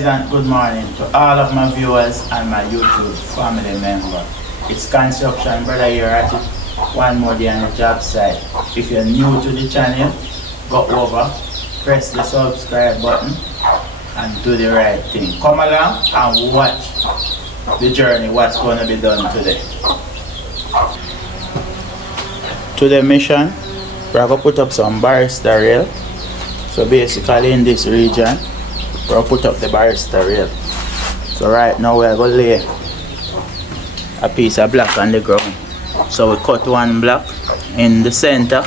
pleasant good morning to all of my viewers and my YouTube family members. It's Construction Brother here at it one more day on the job site. If you're new to the channel, go over, press the subscribe button and do the right thing. Come along and watch the journey, what's going to be done today. Today mission, we're going to put up some BALLISTA rail. So basically in this region, we'll put up the BALLISTA rail. So right now we're going to lay a piece of block on the ground. So we cut one block in the center.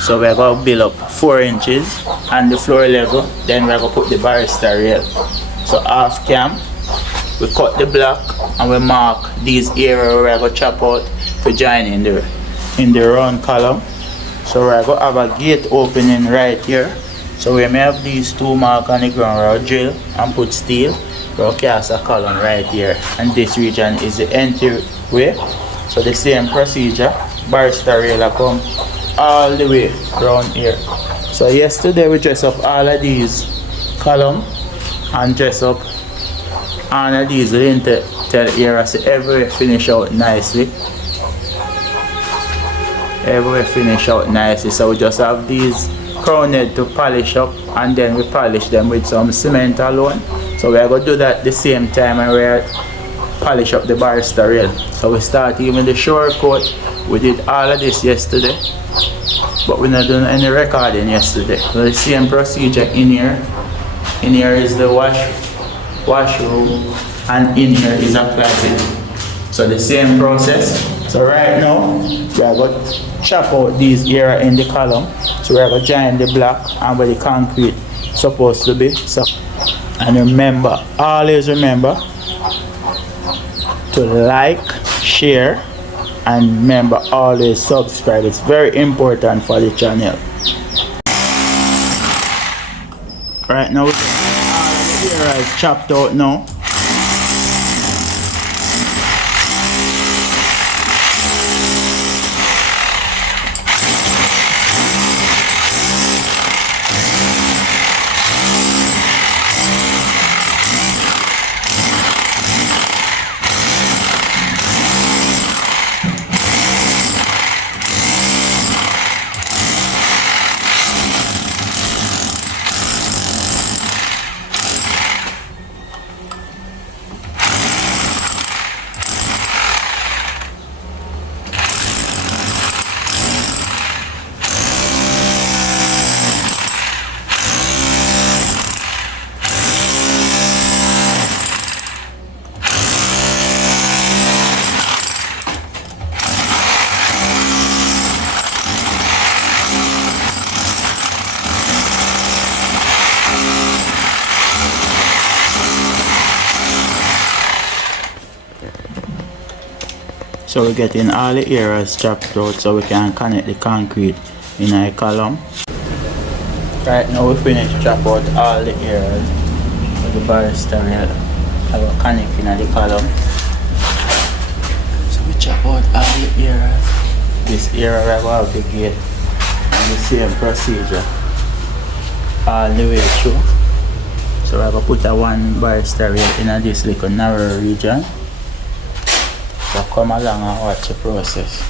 So we're going to build up 4 inches on the floor level. Then we're going to put the BALLISTA rail. So off cam, we cut the block and we mark these areas where we're going to chop out to join in the round column. So we're going to have a gate opening right here. So we may have these 2 marks on the ground. We'll drill and put steel. We'll cast a column right here. And this region is the entryway. So the same procedure. BALLISTA rail will come all the way around here. So yesterday we dress up all of these columns and dress up all of these lintel areas. So everywhere finish out nicely. Everywhere finish out nicely. So we just have these crowned to polish up, and then we polish them with some cement alone. So we are going to do that at the same time and we polish up the BALLISTA rail. So we start even the shore coat. We did all of this yesterday, but we're not doing any recording yesterday. So the same procedure in here. In here is the washroom, and in here is a closet. So the same process. So right now we are going to chop out these areas in the column. So we are going to join the block and where the concrete supposed to be. So, and remember, always remember to like, share, and remember always subscribe. It's very important for the channel. Right now we got all the areas chopped out now. So we're getting all the areas chopped out so we can connect the concrete in a column. Right now we finished chop out all the areas with the BALLISTA rail. I will connect in the column. So we chop out all the areas. This area we're going to have the gate and the same procedure all the way through. So we're going to put a 1 BALLISTA rail in this little narrow region. So come along and watch the process.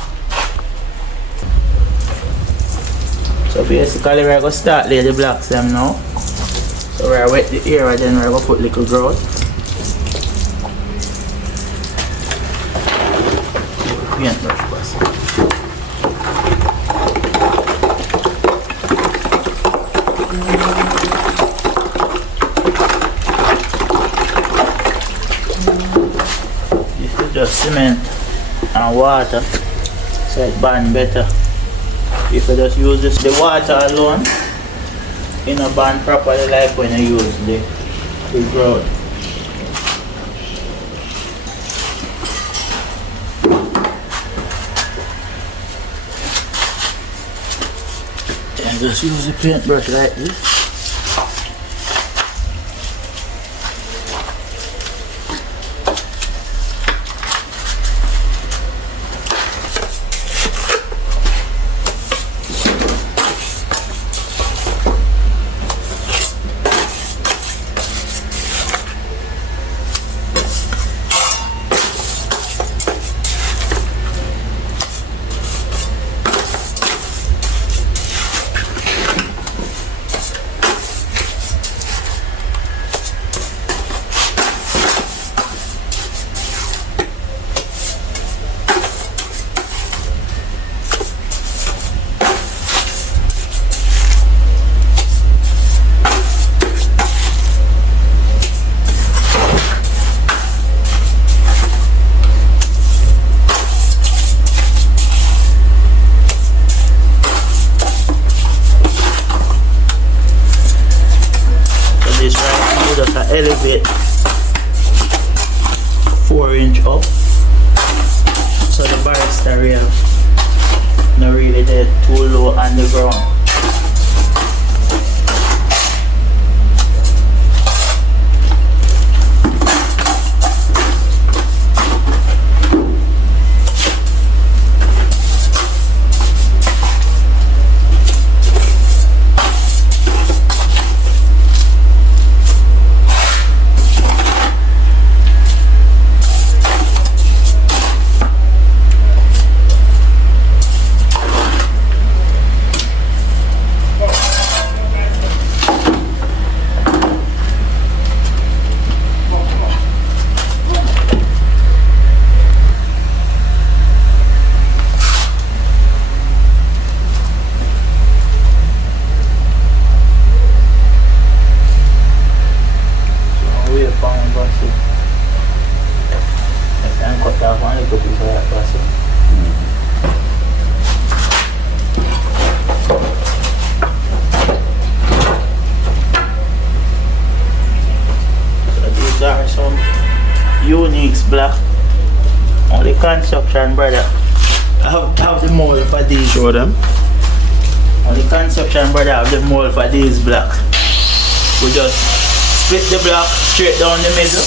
So basically we're going to start lay the blocks them now. So we're wet the area, then we're going to put little grout. Paintbrush pass. Just cement and water so it burn better. If you just use this, the water alone, it don't burn properly like when you use the grout. And just use the paintbrush like this. So the barista rail not really dead too low on the ground. Unique black. Only construction brother have the mold for these. Show them. Only construction brother have the mold for these black. We just split the block straight down the middle.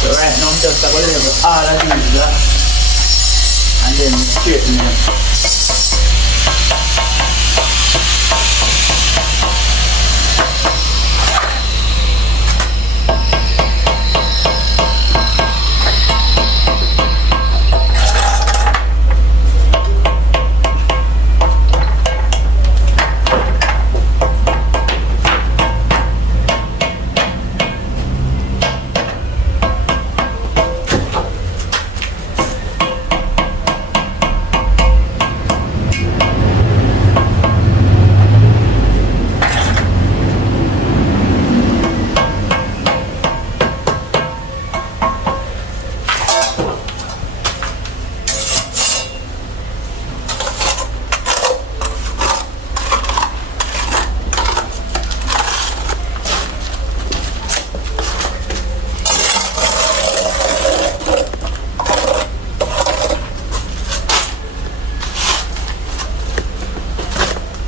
So right now I'm just going to level all of these blocks and then straighten them.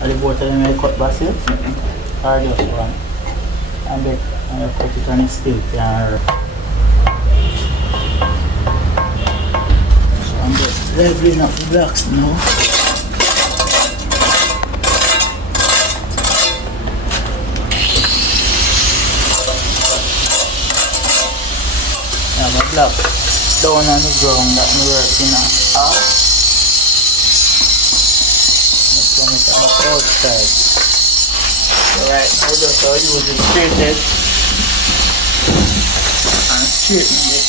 Are the both of them may cut basil? Or just one? And then put it on a stick and so I'm just leveling up the blocks now. Now my block down on the ground that I'm working on. On the outside. So right now just I'll use it straight edge and straighten it.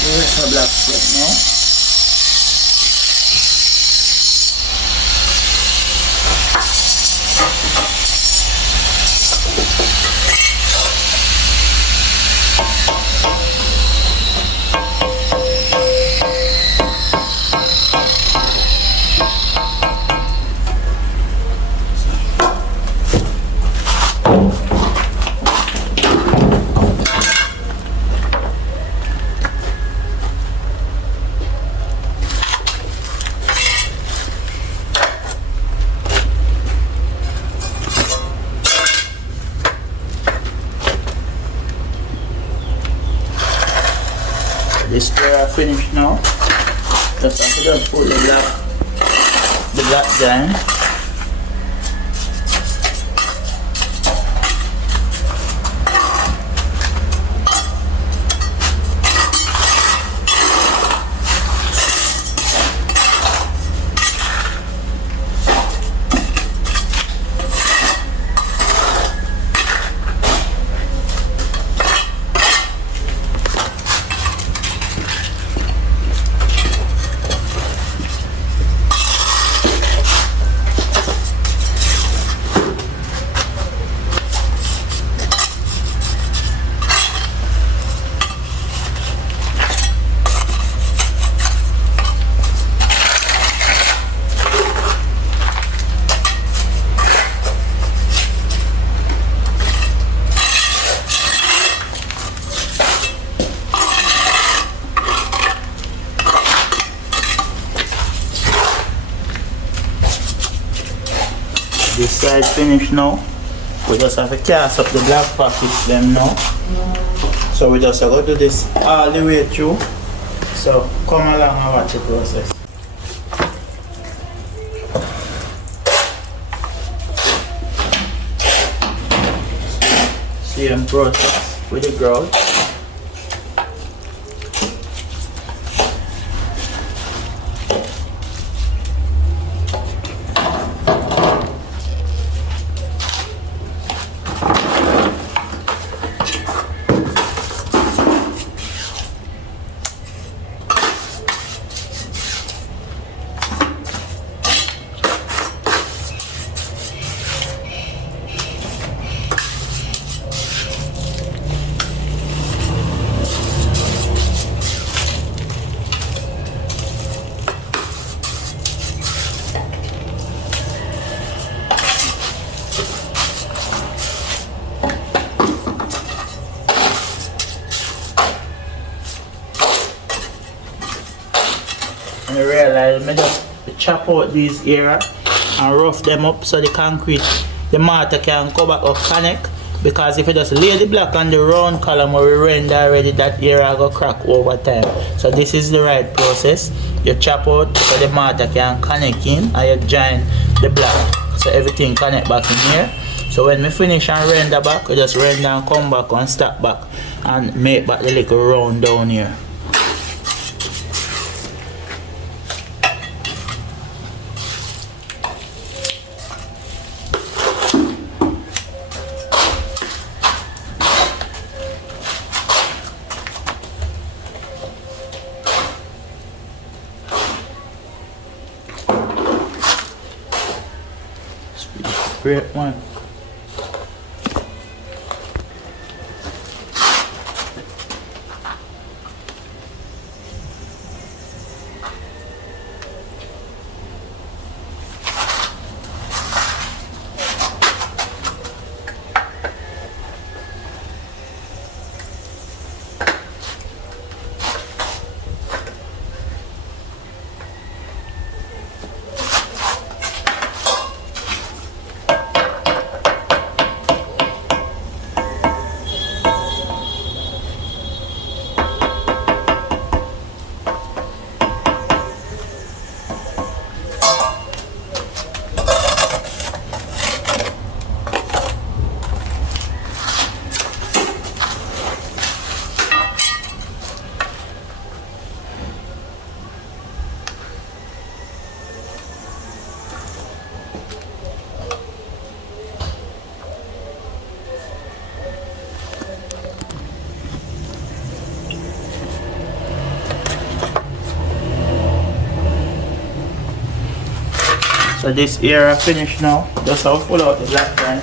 The rest of black straight now. This square finished now. Just have to just put the black down. side finished now. We just have to cast up the black pockets them now. So we just go do this all the way through. So come along and watch the process. Same process with the grout. And I realize I just chop out these areas and rough them up so the concrete, the mortar can go back up connect. Because if you just lay the block on the round column where we render already, that area go crack over time. So this is the right process. You chop out so the mortar can connect in and you join the block. So everything connect back in here. So when we finish and render back, we just render and come back and step back and make back the little round down here. Great one. So this area finished now. Just how pull out the black pen.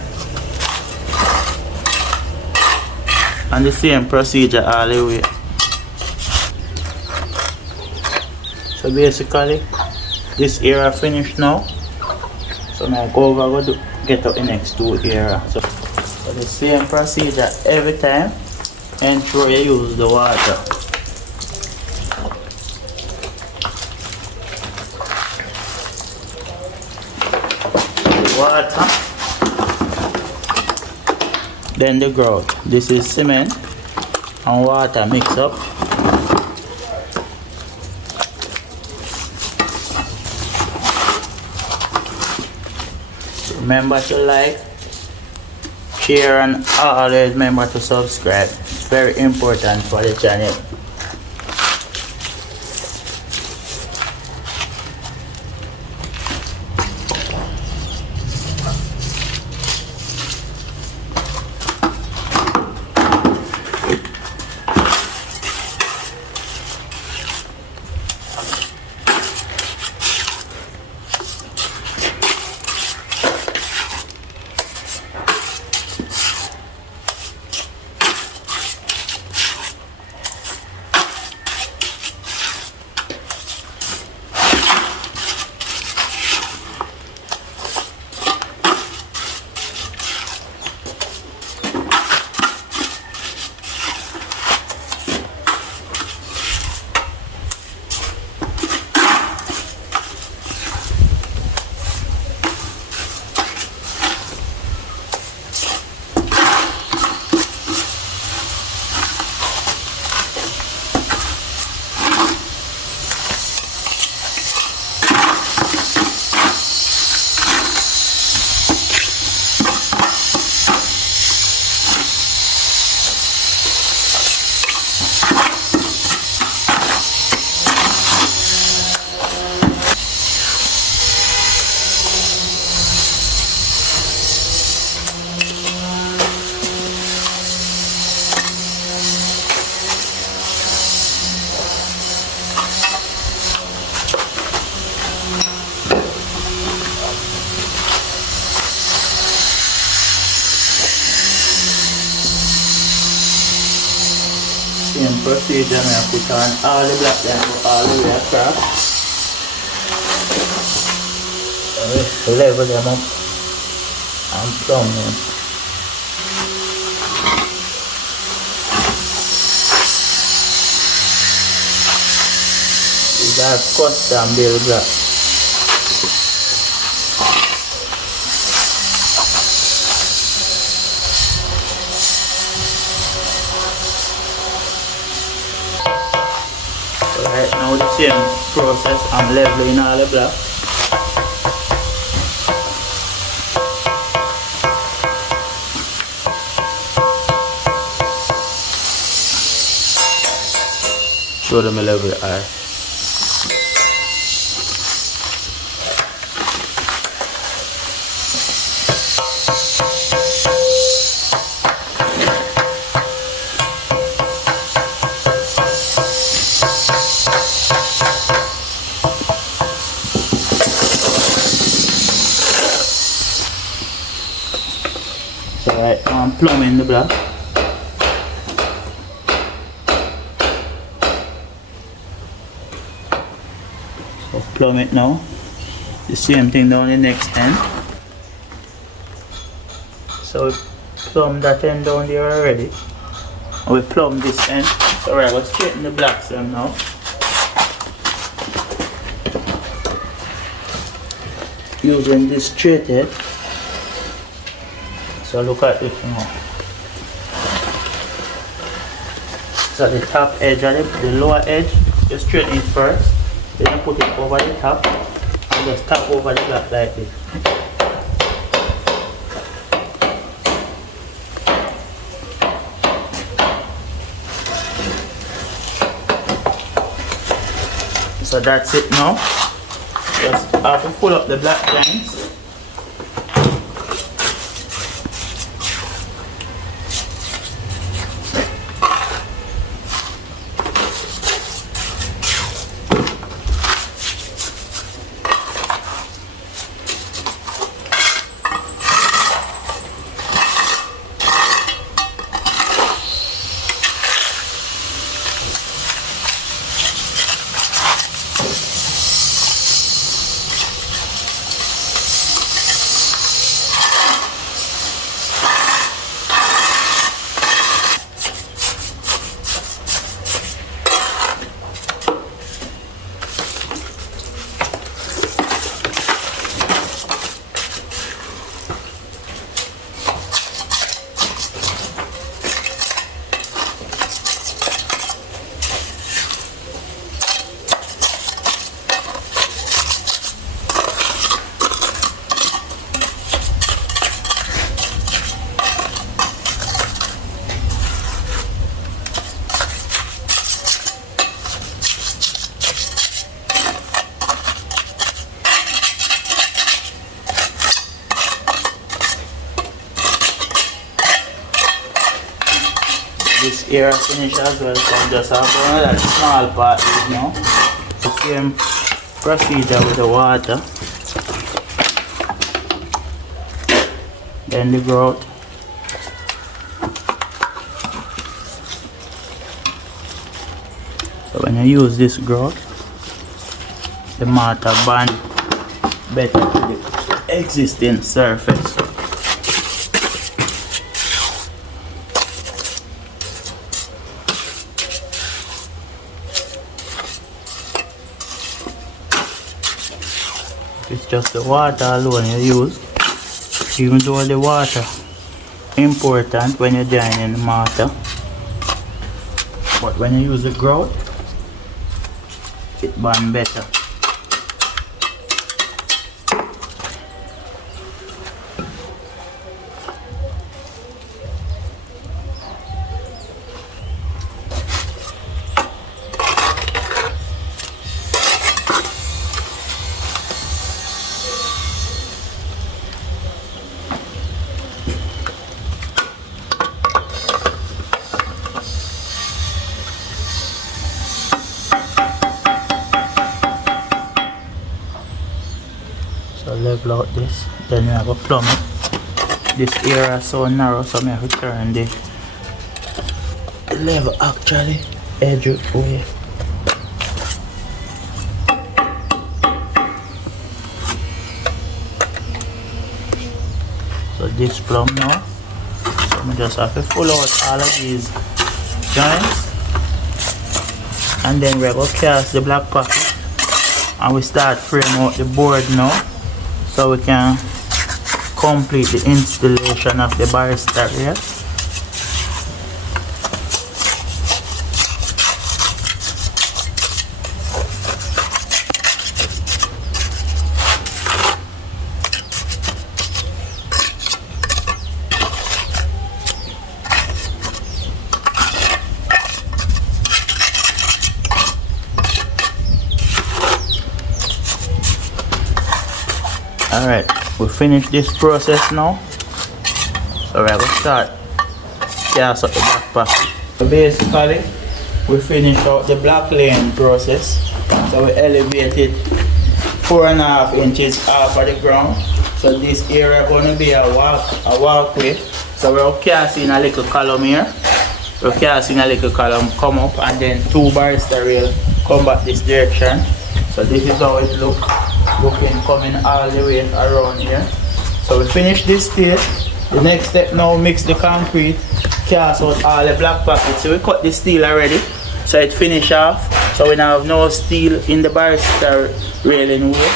And the same procedure all the way. So basically, this area finished now. So now go over to get up the next two area. So the same procedure every time. Ensure you use the water. Water, then the grout. This is cement and water mix up. Remember to like, share, and always remember to subscribe. It's very important for the channel. Same procedure, I put on all the black line all the way across. Level them up and plumb them. These are custom built black. Right now the same process, I'm leveling all the black. Show them a level eye. So right now I'm plumbing the black. So plumb it now. The same thing down the next end. So we plumb that end down there already. And we plumb this end. So right, we'll straighten the black some now. Using this straight head. So look at it now. So the top edge and the lower edge, you straighten it first. Then you put it over the top and just tap over the black like this. So that's it now. Just have to pull up the black lines. This area finish as well, so I'm just have that small part now. So same procedure with the water. Then the grout. So when you use this grout, the mortar bond better to the existing surface. It's just the water alone you use, even though the water important when you're dyeing in the mortar, but when you use the grout, it burns better. So level out this, then we have a plumb it. This area is so narrow, so I have to turn the level actually. Edge it way. So this plumb now. So I just have to pull out all of these joints. And then we're going to cast the black pocket. And we start frame out the board now. So we can complete the installation of the barrister rail. Alright, we finish this process now. So we're going to start cast up the back pocket. So basically, we finished out the black lane process. So we elevated 4.5 inches off of the ground. So this area going to be a walkway. So we're casting a little column here. We're casting a little column come up and then 2 barrister rail come back this direction. So this is how it looks. Looking coming all the way around here. So we finish this stage. The next step now, mix the concrete, cast out all the black pockets. So we cut the steel already, so it finish off. So we now have no steel in the barrister railing way.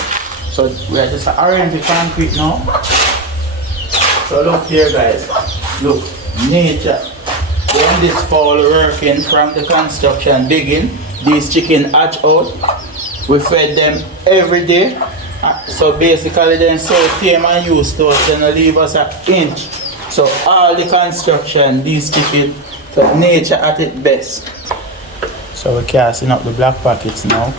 So we are just arrange the concrete now. So look here guys, look, nature. When this fowl working from the construction digging, these chicken hatch out. We fed them every day. So basically then so tame and used to us, then leave us an inch. So all the construction, these chicken, so nature at its best. So we're casting up the black pockets now.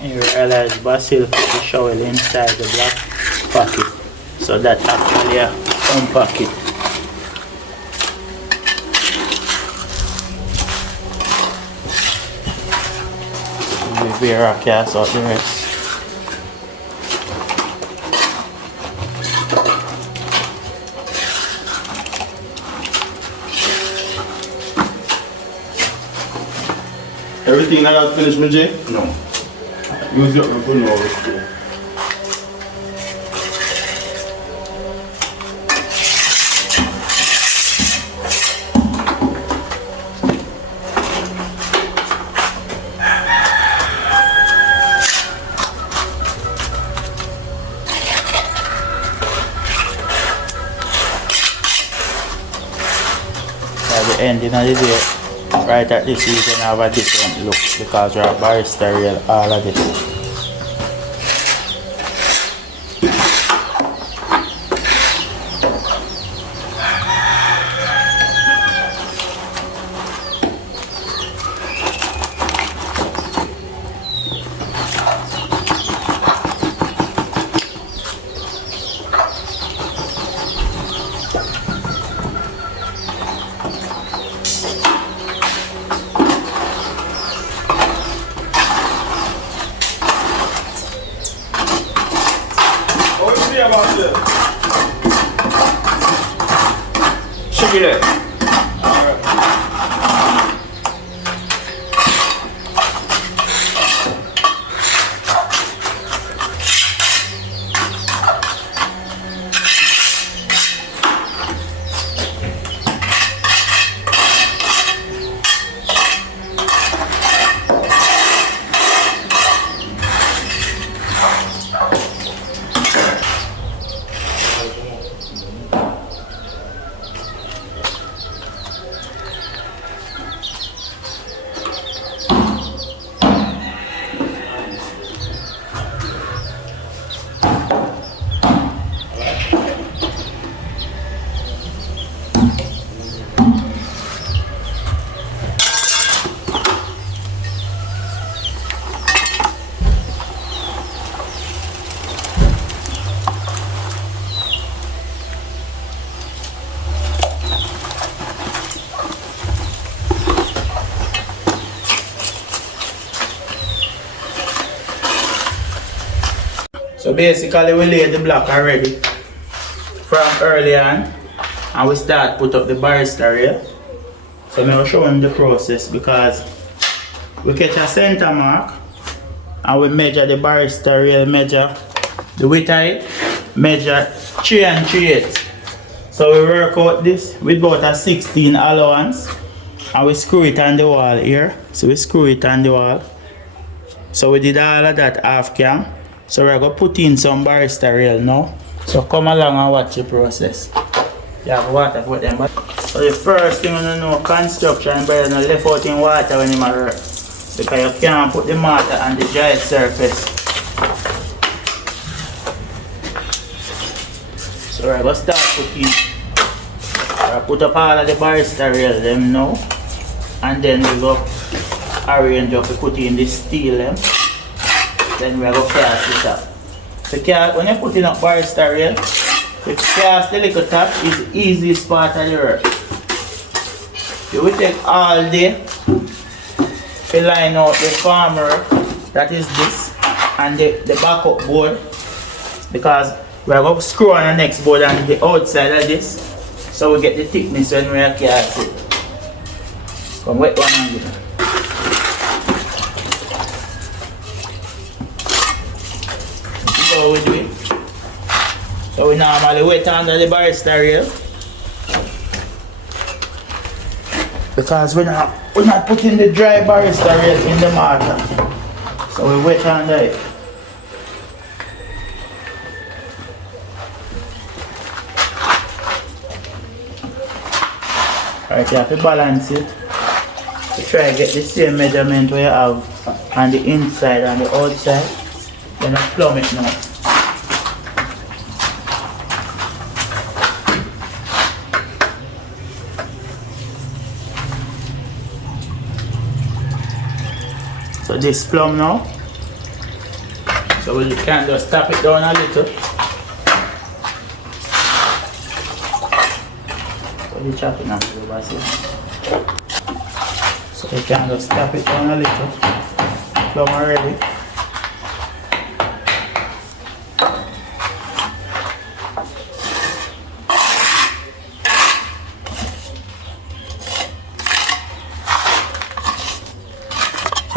And you realize Basil put the shovel inside the black pocket, so that actually a unpack it. We bear our cast out the rest. Everything I got finished, my J? No. Use your phone over. At the ending of the day, right at this, you can have a different look because we are barrister rail all of this. Give it. So basically we laid the block already from early on and we start put up the barrister rail. So I'm going to show him the process because we catch a center mark and we measure the barrister rail, measure the width of it, measure 3 and 3/8. So we work out this with about a 16 allowance and we screw it on the wall here. So we screw it on the wall. So we did all of that half cam. So we're going to put in some barrister rail now. So come along and watch the process. You have water for them. So the first thing you know, construction better than left out in water when you work. Because you can't put the mortar on the dry surface. So we're going to start putting. We'll put up all of the barrister rail them now. And then we go arrange up to put in the steel them. Then we're going to cast it up. So when you're putting up barrister rail, to cast the little top is the easiest part of the work. You will take all day to line out the farmer, that is this, and the backup board, because we're going to screw on the next board on the outside of this, so we get the thickness when we cast it. Come wet one and get it. How we do it. So we normally wet under the barrister rail because we're not putting the dry barrister rail in the mortar. So we wet under it. Alright, you have to balance it to try to get the same measurement we have on the inside and the outside. Then I plumb it now. So this plumb now. So we can just tap it down a little. So we chop it now. So we can just tap it down a little. Plumb already.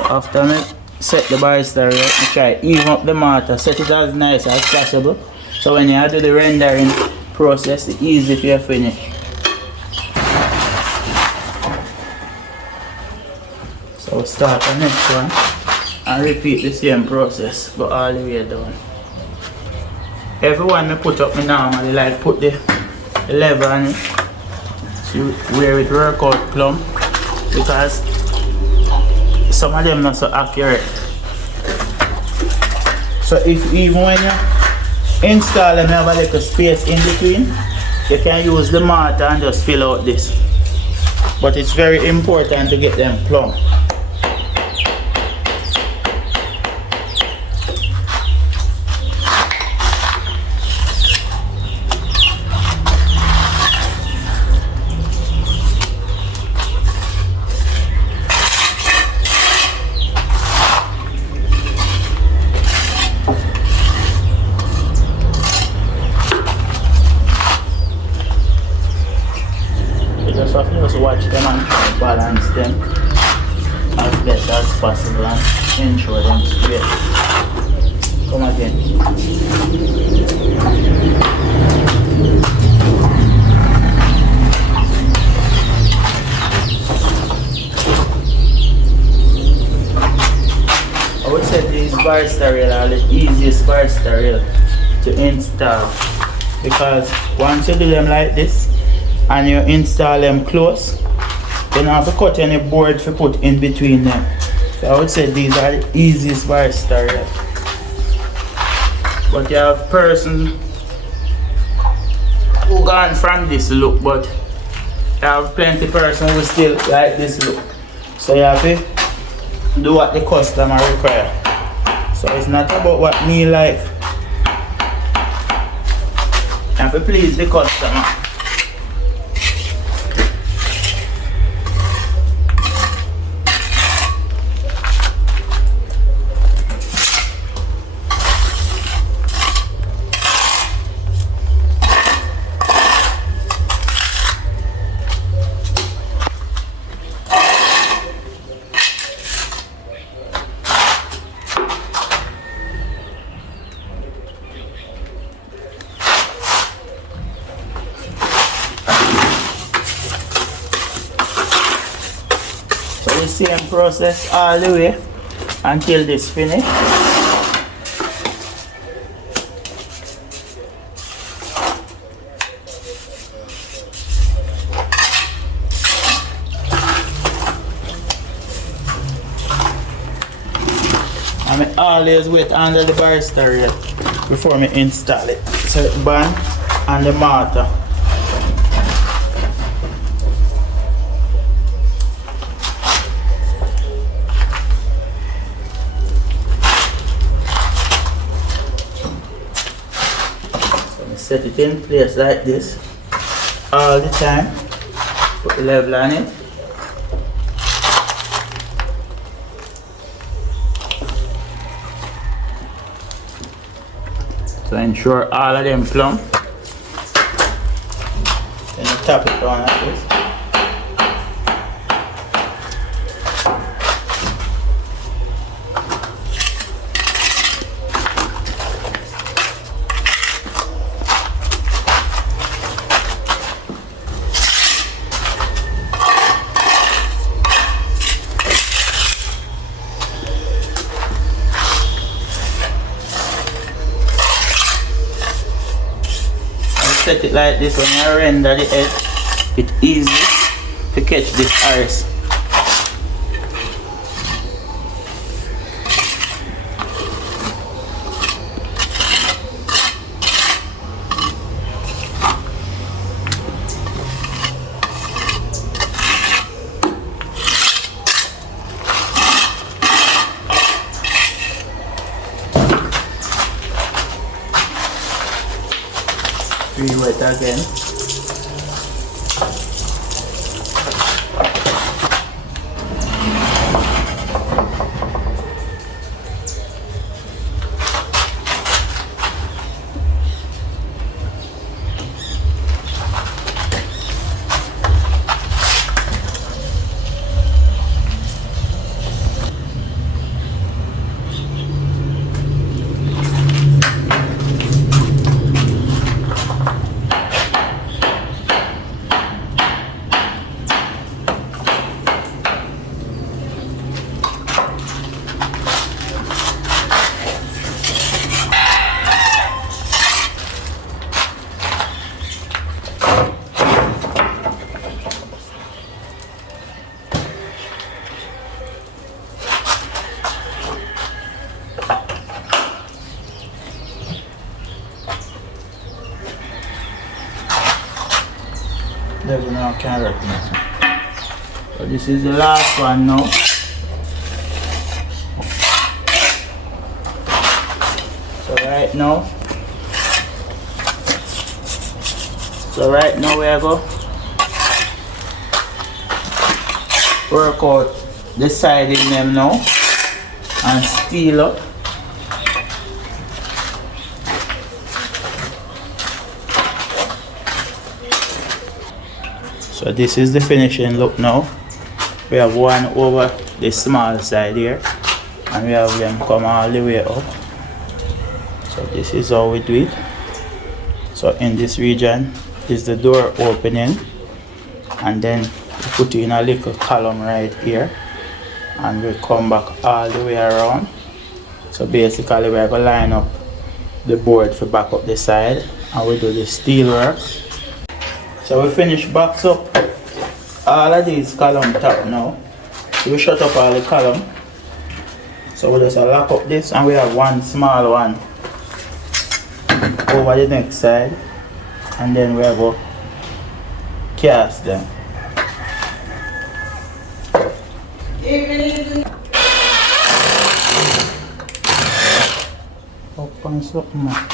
After I set the barrister rail, I try even up the mortar, set it as nice as possible. So when you do the rendering process, it's easy for you to finish. So we'll start the next one and repeat the same process, go all the way down. Everyone I put up, I normally like put the lever on it, so where it work out plumb, because some of them not so accurate. So if even when you install them, you have a little space in between, you can use the mortar and just fill out this. But it's very important to get them plumb. You just have to just watch them and balance them as best as possible and ensure them straight. Come again. I would say these balustrade rail are the easiest balustrade rail to install, because once you do them like this and you install them close, you don't have to cut any board to put in between them. So I would say these are the easiest balustrade rail. But you have person who gone from this look, but you have plenty person who still like this look. So you have to do what the customer require. So it's not about what me like. You have to please the customer. The same process all the way until this finish. I always wait under the balustrade rail before I install it. So it band and the mortar. Set it in place like this all the time. Put the level on it. So ensure all of them plumb. Then you tap it on like this. Set it like this. When you render the edge, it's easy to catch this iris. Re-wet again. Level now carrot now. So this is the last one now. So right now we are going work out the side in them now and steel up. So this is the finishing look now. We have one over the small side here, and we have them come all the way up. So this is how we do it. So in this region is the door opening, and then we put in a little column right here, and we come back all the way around. So basically we're going to line up the board for back up the side, and we do the steel work. So we finish box up all of these column top now. So we shut up all the column. So we just lock up this, and we have one small one over the next side, and then we go cast them. Open something more.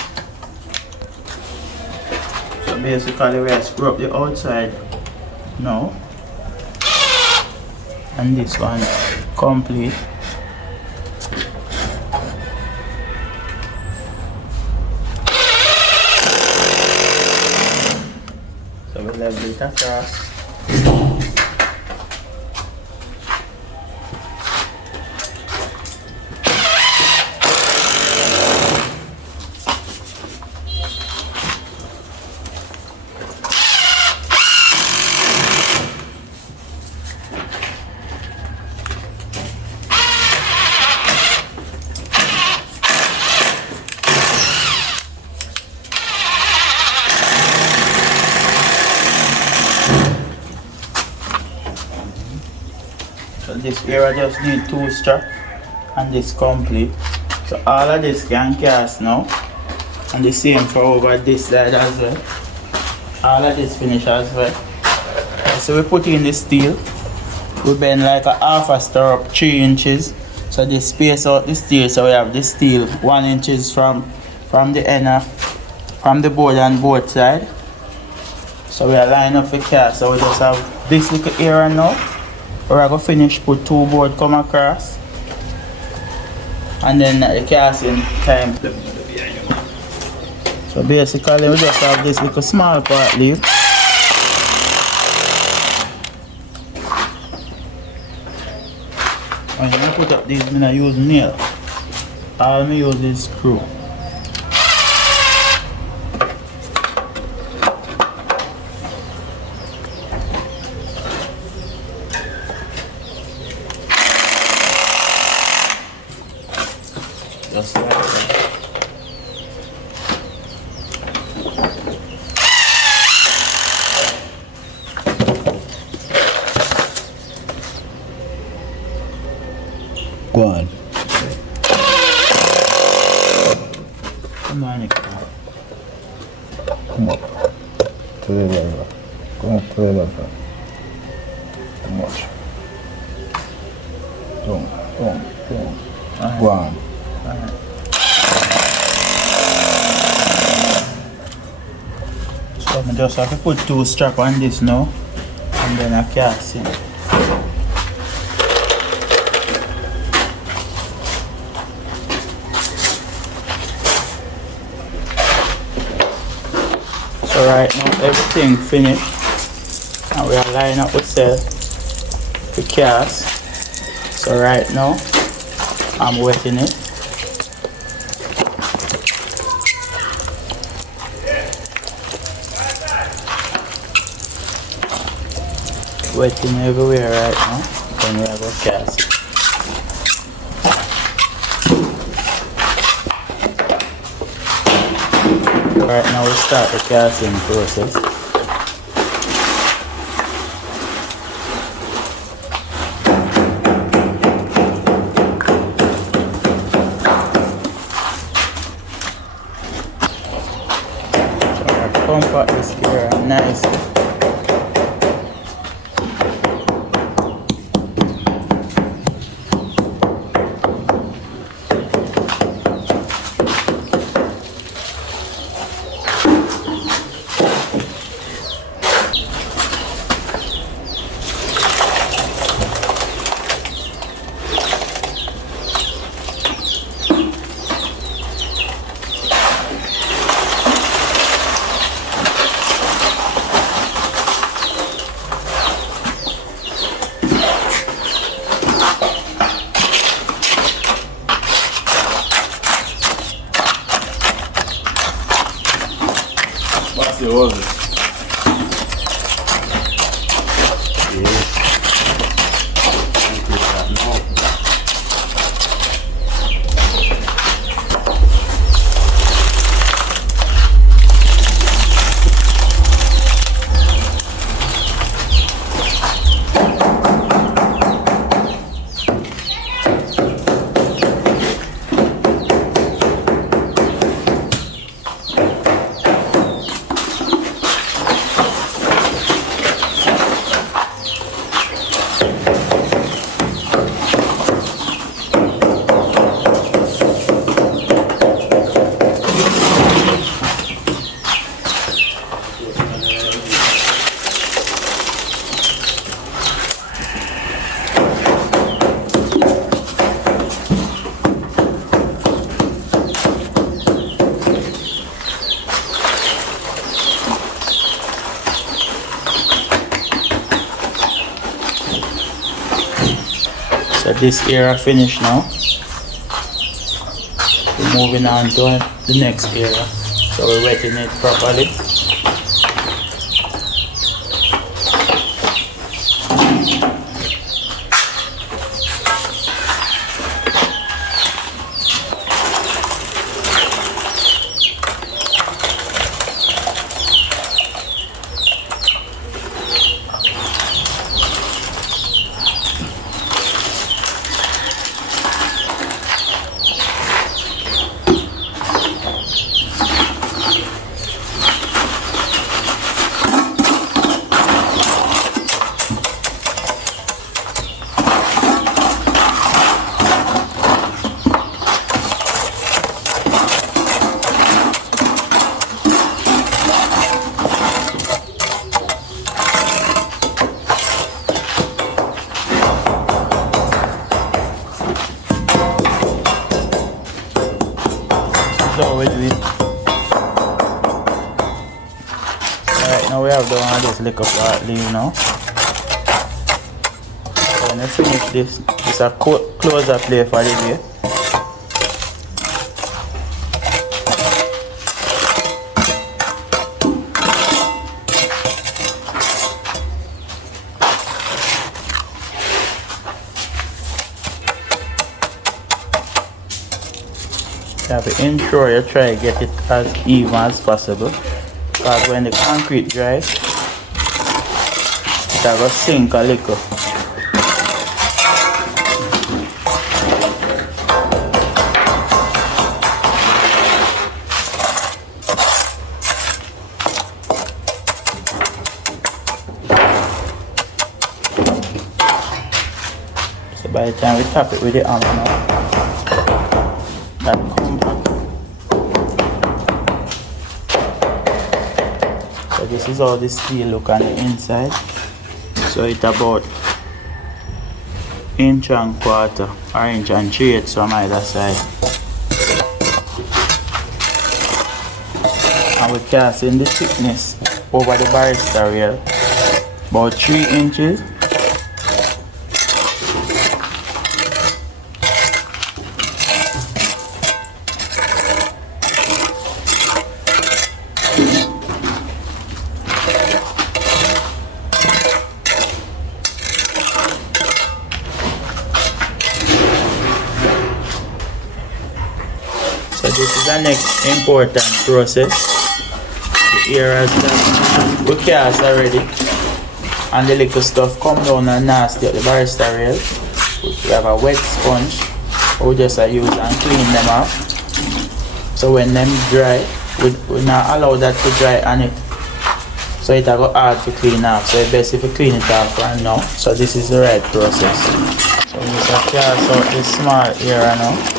So basically we screw up the outside now, and this one complete. So we level it across. So this area just need 2 straps, and this complete. So all of this can cast now, and the same for over this side as well. All of this finish as well. So we put in the steel. We bend like a half a stirrup 3 inches. So this space out the steel, so we have the steel 1 inches from the end from the board on both sides. So we are line up the cast. So we just have this little area now. We're going to finish put 2 board come across, and then the casting time. So basically we just have this little small part left. When I put up these, I use nail. All I use is screw. Just like that. Go on. Come on, Nick. Come up. To the left. Come up to the left. Too much. Don't. Go on. So I just have to put 2 straps on this now, and then I cast it. So right now everything finished, and we are lining up with the cast. So right now I'm wetting it. Wetting everywhere right now, then we have a cast. Right now we start the casting process. So I compact this here nicely. close it. Yes. Like that now. So this area finished now. We're moving on to the next area. So we're wetting it properly. So we do it. Alright, now we have done this little part leave now. So when I finish this, it's a closer play for the day. You have to ensure you try to get it as even as possible, because when the concrete dries, it will sink a little. So by the time we tap it with the hammer now, that come back. So this is how the steel look on the inside. So it's about 1.25 inch or 1.3 inch on either side. And we cast in the thickness over the barista rail about 3 inches. So this is the next important process. The areas that we cast already and the little stuff come down and nasty at the barista rail. We have a wet sponge we just use and clean them off. So when them dry, we not allow that to dry on it. So it will go hard to clean off. So it's best if you clean it off right now. So this is the right process. So we just cast out this small area now.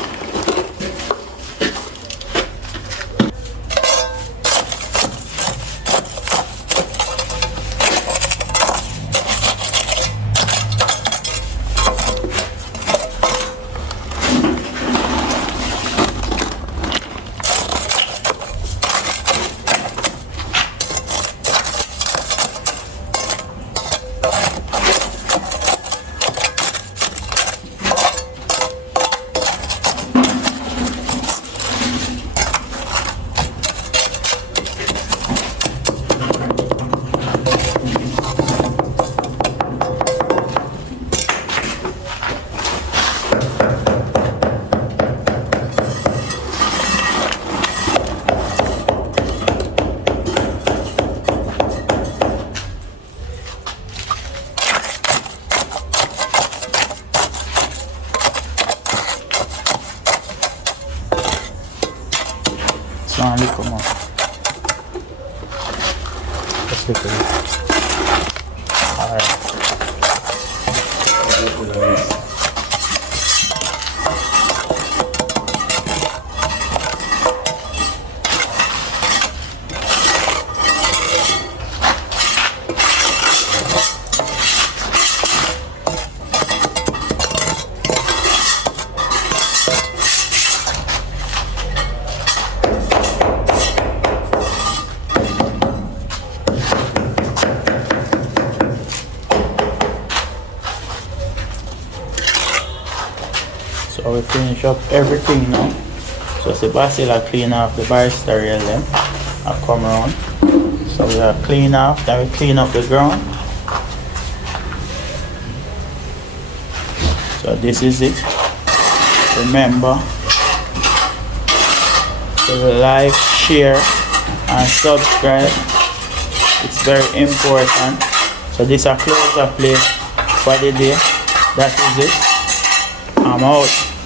Alright. So we finish up everything now. So Sebastian clean off the barista rail then. I come around. So we are clean off, then we clean up the ground. So this is it. Remember to like, share and subscribe. It's very important. So this is a close-up play for the day. That is it. I'm out.